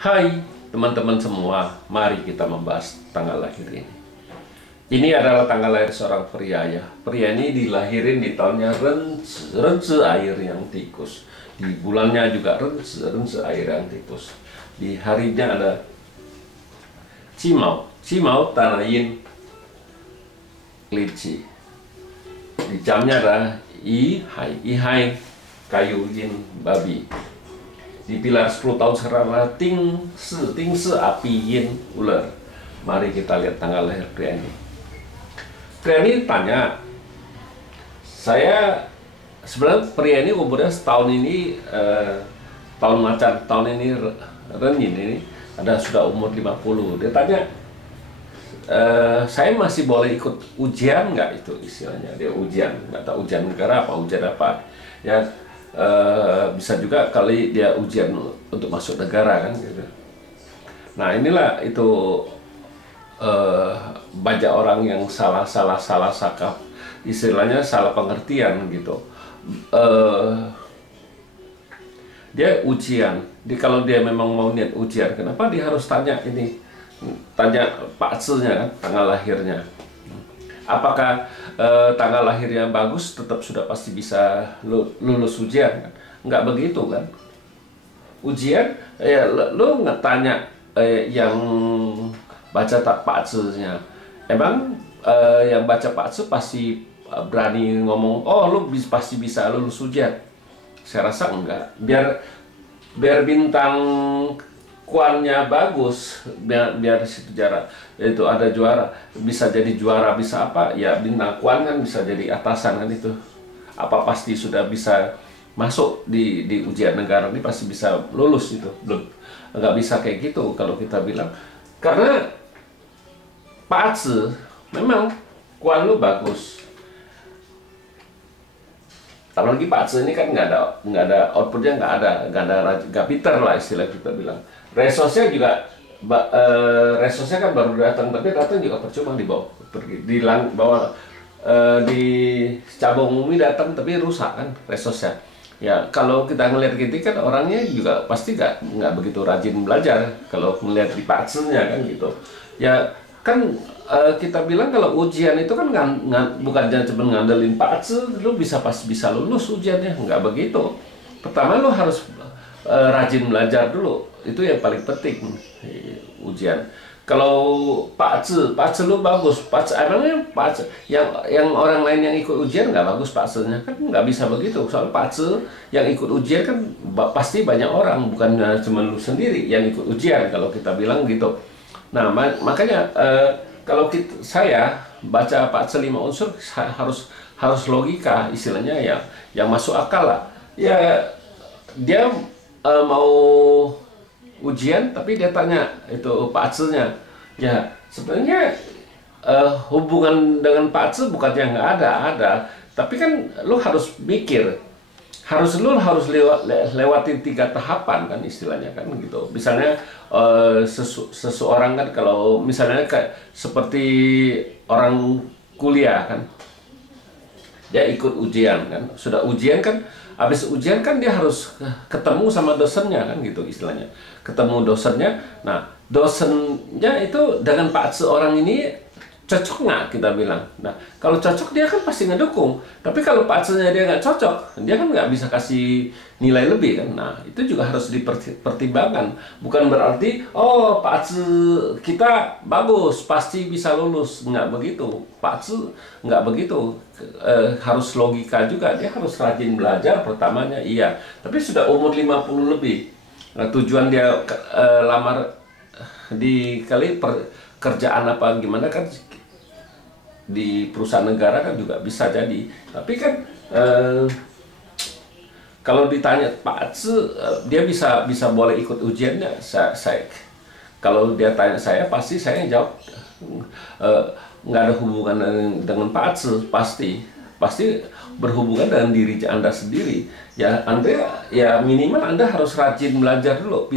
Hai teman-teman semua, mari kita membahas tanggal lahir ini. Ini adalah tanggal lahir seorang pria ya. Pria ini dilahirin di tahunnya Rense air yang tikus. Di bulannya juga Rense air yang tikus. Di harinya ada Cimau Tanayin Lici. Di jamnya ada Ihai kayu yin babi. Di pilar 10 tahun sekarang Ting Se api yin ular. Mari kita lihat tanggal lahir pria ini. Pria ini tanya, saya sebenarnya pria ini umurnya setahun ini tahun macan, tahun ini Renin ini ada sudah umur 50. Dia tanya, saya masih boleh ikut ujian nggak, itu istilahnya dia ujian, nggak tahu ujian negara apa ujian apa ya. Bisa juga kali dia ujian untuk masuk negara kan gitu. Nah inilah itu banyak orang yang salah sakap, istilahnya salah pengertian gitu. Dia ujian, kalau dia memang mau niat ujian, kenapa dia harus tanya ini, tanya pakcilnya kan, tanggal lahirnya. Apakah tanggal lahirnya bagus tetap sudah pasti bisa lulus ujian kan? Nggak begitu kan? Ujian ya lo nggak tanya yang baca tak pakcilnya. Emang yang baca pakcil pasti berani ngomong, oh lo pasti bisa lulus ujian? Saya rasa enggak. Biar bintang kuannya bagus, biar di situ itu ada juara, bisa jadi juara, bisa apa ya, bintang kuan kan bisa jadi atasan kan, itu apa pasti sudah bisa masuk di ujian negara ini, pasti bisa lulus. Itu belum, nggak bisa kayak gitu kalau kita bilang, karena pakcil memang kuan lu bagus, apalagi pakcil ini kan nggak ada outputnya, nggak pinter lah istilah kita bilang. Resosnya juga, resosnya kan baru datang, tapi datang juga percuma dibawa pergi di bawah, di cabang umum datang tapi rusak kan resosnya. Ya kalau kita ngelihat gitu kan, orangnya juga pasti nggak begitu rajin belajar kalau melihat di pakcilnya kan gitu. Ya kan kita bilang kalau ujian itu kan bukan cuma ngandelin pakcil, lu pasti bisa lulus ujiannya, nggak begitu. Pertama lu harus rajin belajar dulu, itu yang paling penting ujian. Kalau pakcil lu bagus, emangnya pakcil yang orang lain yang ikut ujian nggak bagus pakcilnya kan, nggak bisa begitu. Soal pakcil yang ikut ujian kan pasti banyak orang, bukan cuma lu sendiri yang ikut ujian kalau kita bilang gitu. Nah makanya kalau saya baca pakcil 5 unsur harus logika, istilahnya ya yang masuk akal lah. Ya dia mau ujian tapi dia tanya itu pakcilnya, ya sebenarnya hubungan dengan pakcil bukannya nggak ada, tapi kan lu harus mikir, harus lewatin 3 tahapan kan istilahnya kan gitu. Misalnya seseorang kan, kalau misalnya kayak seperti orang kuliah kan, dia ikut ujian kan, sudah ujian kan, habis ujian kan dia harus ketemu sama dosennya kan gitu istilahnya, ketemu dosennya. Nah dosennya itu dengan pakcil orang ini cocok nggak, kita bilang. Nah kalau cocok dia kan pasti ngedukung, tapi kalau pakcilnya dia nggak cocok, dia kan nggak bisa kasih nilai lebih kan. Nah itu juga harus dipertimbangkan, bukan berarti oh pakcil kita bagus pasti bisa lulus, nggak begitu. Pakcil nggak begitu, harus logika juga, dia harus rajin belajar pertamanya iya, tapi sudah umur 50 lebih. Nah, tujuan dia lamar di kerjaan apa gimana kan, di perusahaan negara kan juga bisa jadi. Tapi kan kalau ditanya pakcil dia bisa boleh ikut ujiannya, kalau dia tanya saya pasti saya jawab nggak ada hubungan dengan pakcil, pasti berhubungan dengan diri Anda sendiri. Ya Anda ya minimal Anda harus rajin belajar dulu.